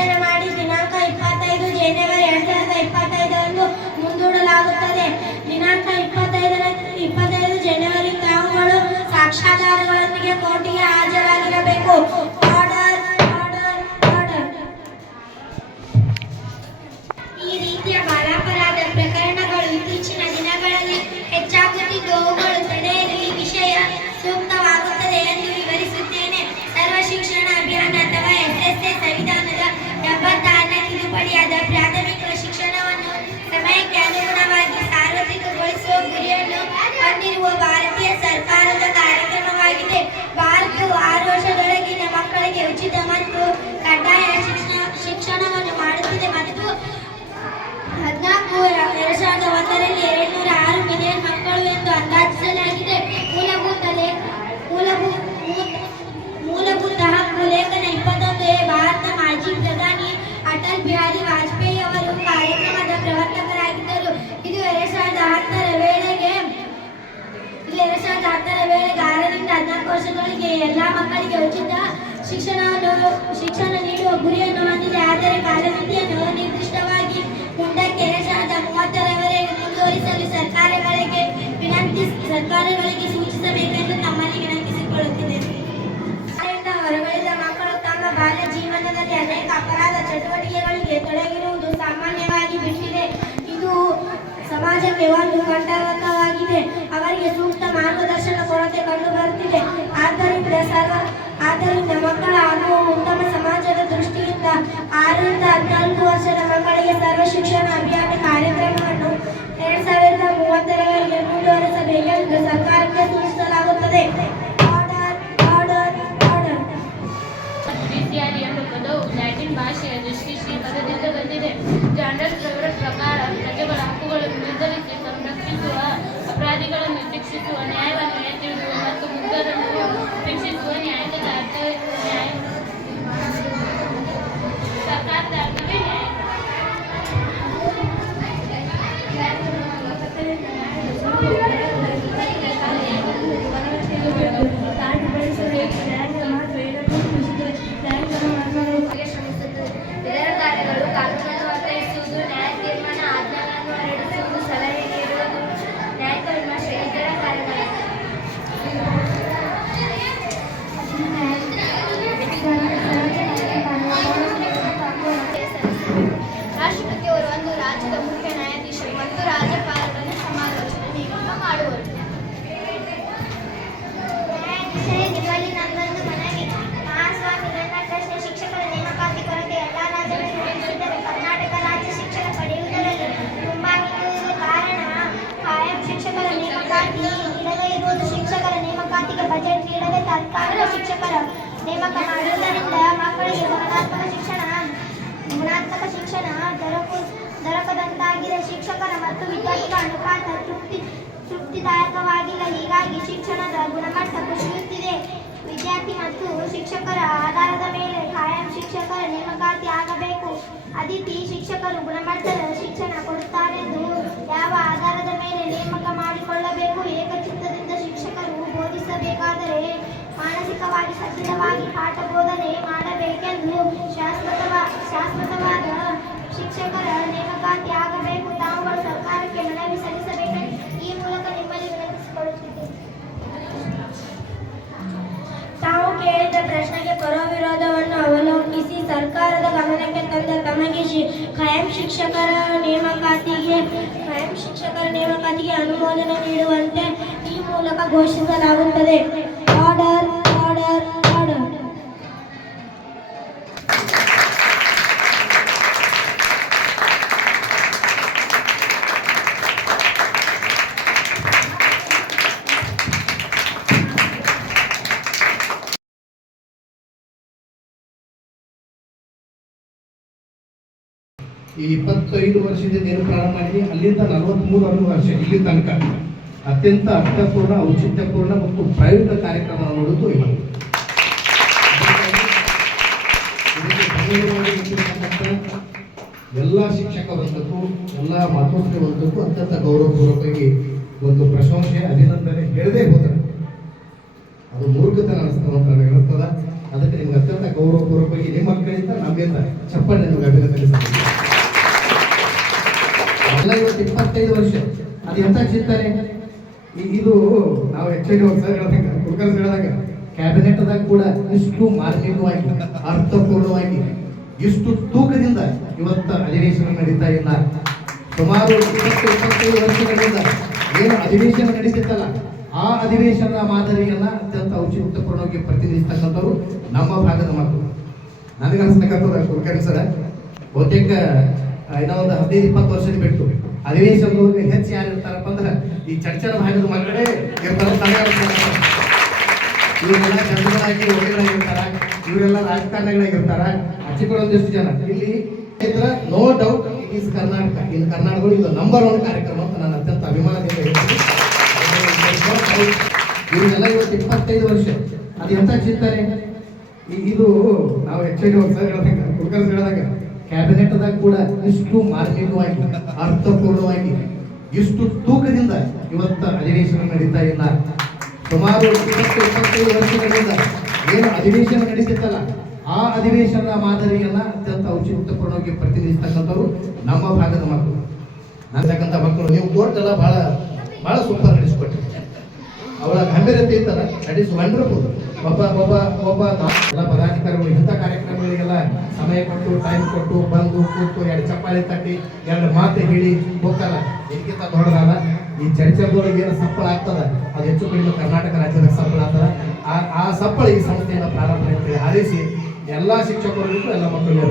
ಅಧ್ಯಯನ ಮಾಡಿ ದಿನಾಂಕ 25 ಜನವರಿ 2025 ಮುಂದೂಡಲಾಗುತ್ತದೆ. ದಿನಾಂಕ 25 ಜನವರಿ ತಾವುಗಳು ಸಾಕ್ಷ್ಯಾಧಾರಗಳೊಂದಿಗೆ ಕೋರ್ಟಿಗೆ ಹಾಜರಾಗಿರಬೇಕು. Order order order. ಈ ರೀತಿಯ ಬಾಲಾಪರಾಧ ಪ್ರಕರಣಗಳು ಇತ್ತೀಚಿನ ದಿನಗಳಲ್ಲಿ ಹೆಚ್ಚಾಗುತ್ತಿದ್ದು ಅವುಗಳು ತಡೆಯಲು ಈ ವಿಷಯ ಸೂಕ್ತವಾಗುತ್ತದೆ ಎಂದು ವಿವರಿಸುತ್ತೇನೆ. ಸರ್ವ ಶಿಕ್ಷಣ ಅಭಿಯಾನ ಅಥವಾ SSA ಸಂವಿಧಾನದ 76ನೇ ತಿದ್ದುಪಡಿಯಾದ ಪ್ರಾಥಮಿಕ ಶಿಕ್ಷಣವನ್ನು ಸಮಯಕ್ಕೆ ಅನುಗುಣವಾಗಿ ಸಾರ್ವತ್ರಿಕಗೊಳಿಸುವ ಗುರಿಯನ್ನು ಹೊಂದಿರುವ ಭಾರತೀಯ ಸರ್ಕಾರದ ಕಾರ್ಯಕ್ರಮವಾಗಿದೆ. ಭಾರತವು 6 ವರ್ಷದೊಳಗಿನ ಮಕ್ಕಳಿಗೆ ಉಚಿತ ಮತ್ತು ಕಡ್ಡಾಯ ಶಿಕ್ಷಣವನ್ನು ಮಾಡುತ್ತಿದೆ ಮತ್ತು 2001ರಲ್ಲಿ 206 ಮಿಲಿಯನ್ ಮಕ್ಕಳು ಎಂದು ಅಂದಾಜಿಸಲಾಗಿದೆ. ಮೂಲಭೂತ ಹಕ್ಕು ಲೇಖನ 21A ಭಾರತ ಮಾಜಿ ಪ್ರಧಾನಿ ಅಟಲ್ ಬಿಹಾರಿ ವಾಜಪೇಯಿ ಅವರು ಕಾರ್ಯಕ್ರಮದ ಪ್ರವರ್ತಕರಾಗಿದ್ದರು. ಇದು 2010ರ ವೇಳೆಗೆ 6ರಿಂದ 14 ವರ್ಷದೊಳಗೆ ಎಲ್ಲ ಮಕ್ಕಳಿಗೆ ಉಚಿತ ಶಿಕ್ಷಣ ನೀಡುವ ಗುರಿಯನ್ನು ಹೊಂದಿದೆ. ಆದರೆ ಕಾಲಮಿತಿಯನ್ನು ನಿರ್ದಿಷ್ಟವಾಗಿ ಮುಂದಕ್ಕೆ 2030ರವರೆಗೆ ಮುಂದುವರಿಸಲು ಸರ್ಕಾರಗಳಿಗೆ ಸೂಚಿಸಬೇಕೆಂದು ತಮ್ಮಲ್ಲಿ ವಿನಂತಿಸಿಕೊಳ್ಳುತ್ತಿದ್ದೇನೆ. ಹೊರಗಳಿದ ಮಕ್ಕಳು ತಮ್ಮ ಬಾಲ್ಯ ಜೀವನದಲ್ಲಿ ಅನೇಕ ಅಪರಾಧ ಚಟುವಟಿಕೆಗಳಿಗೆ ತೊಡಗಿರುವುದು ಸಾಮಾನ್ಯವಾಗಿ ಬಿಟ್ಟಿದೆ. ಇದು ಸಮಾಜಕ್ಕೆ ಒಂದು ಕಂಟಕವಾಗಿದೆ. ಅವರಿಗೆ ಸೂಕ್ತ ಮಾರ್ಗದರ್ಶನ ಕೊರತೆ ಕಂಡುಬರುತ್ತಿದೆ. ಆದ್ದರಿಂದ ಮಕ್ಕಳ ಹಾಗೂ ಉತ್ತಮ ಸಮಾಜದ ದೃಷ್ಟಿಯಿಂದ 6ರಿಂದ 14 ವರ್ಷದ ಮಕ್ಕಳಿಗೆ ಸರ್ವ ಶಿಕ್ಷಣ ಅಭಿಯಾನ ಕಾರ್ಯಕ್ರಮವನ್ನು 2030ರವರೆಗೆ ಮುಂದುವರಿಸಬೇಕೆಂದು ಸರ್ಕಾರಕ್ಕೆ ಸೂಚಿಸಲಾಗುತ್ತದೆ. ಎಂಬ ಪದವು ಲ್ಯಾಟಿನ್ ಭಾಷೆಯ ದೃಷ್ಟಿಸಿ ಪದದಿಂದ ಬಂದಿದೆ. ಜಾಂಡಸ್ ರವರ ಪ್ರಕಾರ ಪ್ರಜೆಗಳ ಹಕ್ಕುಗಳನ್ನು ನಿರ್ಧರಿಸಿ ಸಂರಕ್ಷಿಸುವ, ಅಪರಾಧಿಗಳನ್ನು ಶಿಕ್ಷಿಸುವ, ನ್ಯಾಯವನ್ನು ಎತ್ತಿಡುವ ಮತ್ತು ಮುಗ್ಧರನ್ನು ಶಿಕ್ಷಿಸುವ ನ್ಯಾಯದ ಅರ್ಥ ಸರ್ಕಾರದ ಅರ್ಥವೇ ನ್ಯಾಯ. ಇದರ ಕಾರ್ಯಗಳು ಕಾನೂನನ್ನು ಅರ್ಥೈಸುವುದು, ನ್ಯಾಯ ತೀರ್ಮಾನ, ಆಜ್ಞೆಗಳನ್ನು ಹೊರಡಿಸುವುದು, ಸಲಹೆ ನೀಡುವುದು, ನ್ಯಾಯಿಕ ವಿಮರ್ಶೆ ಇತರ ಕಾರ್ಯಗಳು. ರಾಷ್ಟ್ರಪತಿಯವರು ಒಂದು ರಾಜ್ಯದ ಮುಖ್ಯ ನ್ಯಾಯಾಧೀಶರು ಮತ್ತು ರಾಜ್ಯಪಾಲರನ್ನು ಸಮಾಲೋಚನೆ ನೇಮಕ ಮಾಡುವರು. ನಿಮ್ಮಲ್ಲಿ ನನ್ನೊಂದು ಮನವಿ. ಮಹಾಸ್ವಾಮಿ ಗಂಗಾ ಟ್ರಸ್ಟ್ ಶಿಕ್ಷಕರ ನೇಮಕಾತಿ ಕೊರತೆ ಎಲ್ಲ ರಾಜ್ಯಗಳಲ್ಲಿ ಹೋಲಿಸಿದರೆ ಕರ್ನಾಟಕ ರಾಜ್ಯ ಶಿಕ್ಷಣ ಪಡೆಯುವುದರಲ್ಲಿ ಮುಂಬಾಗಿಲಿರುವ ಕಾರಣ ಕಾಯಂ ಶಿಕ್ಷಕರ ನೇಮಕಾತಿ ನೀಡದೇ ಇರುವುದು. ಶಿಕ್ಷಕರ ನೇಮಕಾತಿಗೆ ಬಜೆಟ್ ನೀಡದೆ ತಾತ್ಕಾಲಿಕ ಶಿಕ್ಷಕರ ನೇಮಕ ಮಾಡುವುದರಿಂದ ಮಕ್ಕಳಿಗೆ ಗುಣಾತ್ಮಕ ಶಿಕ್ಷಣ ದೊರಕದಂತಾಗಿದೆ. ಶಿಕ್ಷಕರ ಮತ್ತು ವಿದ್ಯಾರ್ಥಿಗಳ ಅನುಪಾತ ತೃಪ್ತಿದಾಯಕವಾಗಿಲ್ಲ. ಹೀಗಾಗಿ ಶಿಕ್ಷಣದ ಗುಣಮಟ್ಟ ಕುಸಿಯುತ್ತಿದೆ. ವಿದ್ಯಾರ್ಥಿ ಮತ್ತು ಶಿಕ್ಷಕರ ಆಧಾರದ ಮೇಲೆ ಕಾಯಂ ಶಿಕ್ಷಕರ ನೇಮಕಾತಿ ಆಗಬೇಕು. ಅತಿಥಿ ಶಿಕ್ಷಕರು ಗುಣಮಟ್ಟದ ಶಿಕ್ಷಣ ಕೊಡುತ್ತಾರೆಂದು ಯಾವ ಆಧಾರದ ಮೇಲೆ ನೇಮಕ ಮಾಡಿಕೊಳ್ಳಬೇಕು? ಏಕಚಿತ್ತದಿಂದ ಶಿಕ್ಷಕರು ಬೋಧಿಸಬೇಕಾದರೆ ಮಾನಸಿಕವಾಗಿ ಸಜ್ಜಿತವಾಗಿ ಪಾಠ ಬೋಧನೆ ಮಾಡಬೇಕೆಂದು ಶಾಶ್ವತವಾದ ಶಿಕ್ಷಕರ ನೇಮಕಾತಿ ಆಗಬೇಕು. ತಾವುಗಳು ಸರ್ಕಾರಕ್ಕೆ ಮನವಿ ಸಲ್ಲಿಸಬೇಕು. ಈ ಮೂಲಕ ನಿಮ್ಮಲ್ಲಿ ವಿನಂತಿಸಿಕೊಳ್ಳುತ್ತಿದ್ದೇನೆ. ತಾವು ಕೇಳಿದ ಪ್ರಶ್ನೆಗೆ ಪರವಿರೋಧವನ್ನು ಅವಲೋಕಿಸಿ ಸರ್ಕಾರದ ಗಮನಕ್ಕೆ ತಂದ ತಮಗೆ ಕಾಯಂ ಶಿಕ್ಷಕರ ನೇಮಕಾತಿಗೆ ಅನುಮೋದನೆ ನೀಡುವಂತೆ ಈ ಮೂಲಕ ಘೋಷಿಸಲಾಗುತ್ತದೆ. Order order order. ಈ 25 ವರ್ಷದಿಂದ ಏನು ಪ್ರಾರಂಭ ಮಾಡಿದೆ ಅಲ್ಲಿಂದ 43 ವರ್ಷ ಇಲ್ಲಿ ತನಕ ಅತ್ಯಂತ ಅರ್ಥಪೂರ್ಣ, ಔಚಿತ್ಯಪೂರ್ಣ ಮತ್ತು ಪ್ರಯುಕ್ತ ಕಾರ್ಯಕ್ರಮ ನೋಡುವುದು ಇವತ್ತು. ಎಲ್ಲ ಶಿಕ್ಷಕ ವರ್ಗಕ್ಕೂ, ಎಲ್ಲ ಮಾತೃಶ್ರೀ ವರ್ಗಕ್ಕೂ ಅತ್ಯಂತ ಗೌರವಪೂರ್ವಕವಾಗಿ ಒಂದು ಪ್ರಶಂಸೆ, ಅಭಿನಂದನೆ ಹೇಳದೇ ಹೋದರೆ ಅದು ಮೂರ್ಖತನ ಅನಿಸ್ತದೆ ಅಂತ ನನಗೆ ಇರ್ತದೆ. ಅದಕ್ಕೆ ನಿಮ್ಗೆ ಅತ್ಯಂತ ಗೌರವಪೂರ್ವಕವಾಗಿ ನಿಮ್ಮ ಮಕ್ಕಳಿಂದ ನಮ್ಗೆ ಕಡೆಯಿಂದ ಚಪ್ಪಲಿ ನಿಮಗೆ ಅಭಿನಂದನೆ ಸಲ್ಲಿಸ್ತೇನೆ. ಎಲ್ಲ ಇವತ್ತು 25 ವರ್ಷ ಅದು ಎಂತ ಚಿಂತನೆ. ಇದು ನಾವು ಆಕ್ಚುಲಿ ಒಂದು ಸರ್ ಹೇಳಿದಾಗ ಕುಲ್ಕರ್ಸ್ ಹೇಳಿದಾಗ ಕ್ಯಾಬಿನೆಟ್ದಾಗ ಕೂಡ ಇಷ್ಟು ಮಾರ್ಮಿಕವಾಗಿ ಅರ್ಥಪೂರ್ಣವಾಗಿ ಇಷ್ಟು ತೂಕದಿಂದ ಇವತ್ತು ಅಧಿವೇಶನ ನಡೀತಾ ಇಲ್ಲ. ಸುಮಾರು 25 ವರ್ಷಗಳಿಂದ ಏನು ಅಧಿವೇಶನ ನಡೀತಿತ್ತಲ್ಲ ಆ ಅಧಿವೇಶನದ ಮಾದರಿಯನ್ನ ಅತ್ಯಂತ ಔಚಿತ್ಯಪೂರ್ಣವಾಗಿ ಪ್ರತಿನಿಧಿಸ್ತಕ್ಕಂಥವ್ರು ನಮ್ಮ ಭಾಗದ ಮಕ್ಕಳು. ನನಗೆ ಅನಿಸ್ತಕ್ಕಂಥದ್ದು ಕುಲಕರ್ಣಿ ಸರ ಬಹುತೇಕ ಇನ್ನೂ ಒಂದು 15-20 ವರ್ಷದ ಬಿಟ್ಟು ಅಧಿವೇಶನದೊಳಗೆ ಹೆಚ್ಚು ಯಾರು ಇರ್ತಾರಪ್ಪ ಅಂದ್ರೆ ಈ ಚರ್ಚರ ಭಾಗದ ಮಕ್ಕಳೇ ಇರ್ತಾರೆ. ಇವರೆಲ್ಲ ಜನಗಳಾಗಿ ಒಳ್ಳೆಗಳಾಗಿರ್ತಾರ, ಇವರೆಲ್ಲ ರಾಜಕಾರಣಿಗಳಾಗಿರ್ತಾರ. ಹಚ್ಚಿಕೊಳ್ಳೊಂದಿಷ್ಟು ಜನ ಇಲ್ಲಿ no doubt it is Karnataka. ಇಲ್ಲಿ ಕರ್ನಾಟಕಗಳು ಇದು ನಂಬರ್ 1 ಕಾರ್ಯಕ್ರಮ ಅಂತ ನಾನು ಅತ್ಯಂತ ಅಭಿಮಾನದಿಂದ ಹೇಳ್ತೀನಿ. ಇವರೆಲ್ಲ ಇವತ್ತು 25 ವರ್ಷ ಅದು ಎಂತ ಚಿಂತನೆ. ಇದು ನಾವು ಆಕ್ಚುಲಿ ಒಂದು ಸರ್ ಹೇಳಿದಾಗ ಕುಲ್ಕರ್ಸ್ ಹೇಳಿದಾಗ ಕ್ಯಾಬಿನೆಟ್ದಾಗ ಕೂಡ ಇಷ್ಟು ಮಾರ್ಮಿಕವಾಗಿ ಅರ್ಥಪೂರ್ಣವಾಗಿ ಇಷ್ಟು ತೂಕದಿಂದ ಇವತ್ತು ಅಧಿವೇಶನ ನಡೀತಾ ಇಲ್ಲ. ಸುಮಾರು 25 ವರ್ಷಗಳಿಂದ ಏನು ಅಧಿವೇಶನ ನಡೀತಿತ್ತಲ್ಲ ಆ ಅಧಿವೇಶನದ ಮಾದರಿಯನ್ನ ಅತ್ಯಂತ ಔಚಿತ್ಯಪೂರ್ಣವಾಗಿ ಪ್ರತಿನಿಧಿಸ್ತಕ್ಕಂಥವ್ರು ನಮ್ಮ ಭಾಗದ ಮಕ್ಕಳು. ನನ್ನತಕ್ಕಂಥ ಮಕ್ಕಳು ನೀವು ಕೋರ್ಟ್ ಎಲ್ಲ ಬಹಳ ಸೂಪರ್ ನಡೆಸಿಕೊಟ್ರಿ. ಅವಳ ಗಂಭೀರತೆ ಇತ್ತಲ್ಲ ದಟ್ ಈಸ್ ವಂಡರ್ಫುಲ್. ಒಬ್ಬ ಎಲ್ಲ ಪದಾಧಿಕಾರಿಗಳು ಇಂಥ ಕಾರ್ಯಕ್ರಮಗಳಿಗೆಲ್ಲ ಸಮಯ ಕೊಟ್ಟು ಟೈಮ್ ಕೊಟ್ಟು ಬಂದು ಕೂತು 2 ಚಪ್ಪಾಳಿ ತಟ್ಟಿ 2 ಮಾತು ಹೇಳಿ ಹೋಗ್ತಲ್ಲ. ಇದಕ್ಕಿಂತ ದೊಡ್ಡದಲ್ಲ ಈ ಚರ್ಚೆದೊಳಗೆ ಏನು ಸಫಲ ಆಗ್ತದ ಅದು ಹೆಚ್ಚು ಕಡಿಮೆ ಕರ್ನಾಟಕ ರಾಜ್ಯದ ಸಫಲ ಆಗ್ತದ. ಆ ಸಫಲ ಈ ಸಂಸ್ಥೆಯಿಂದ ಪ್ರಾರಂಭ ಹಾರೈಸಿ ಎಲ್ಲ ಶಿಕ್ಷಕರಿಗೂ ಎಲ್ಲ ಮಕ್ಕಳಿಗೆ